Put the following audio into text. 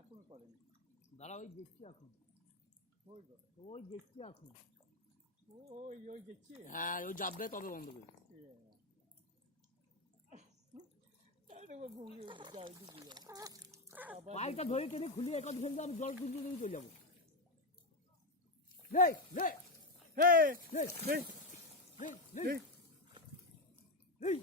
এখন করেন দাঁড়া, ওই দেখছি এখন, ওই দেখছি এখন, ওই দেখছি, হ্যাঁ ওই যাবে তবে বন্ধ করি। পাইটা ধরে টেনে খুলে এখন ফেললে আমি জল তুলতে দিয়ে চলে যাবো। এই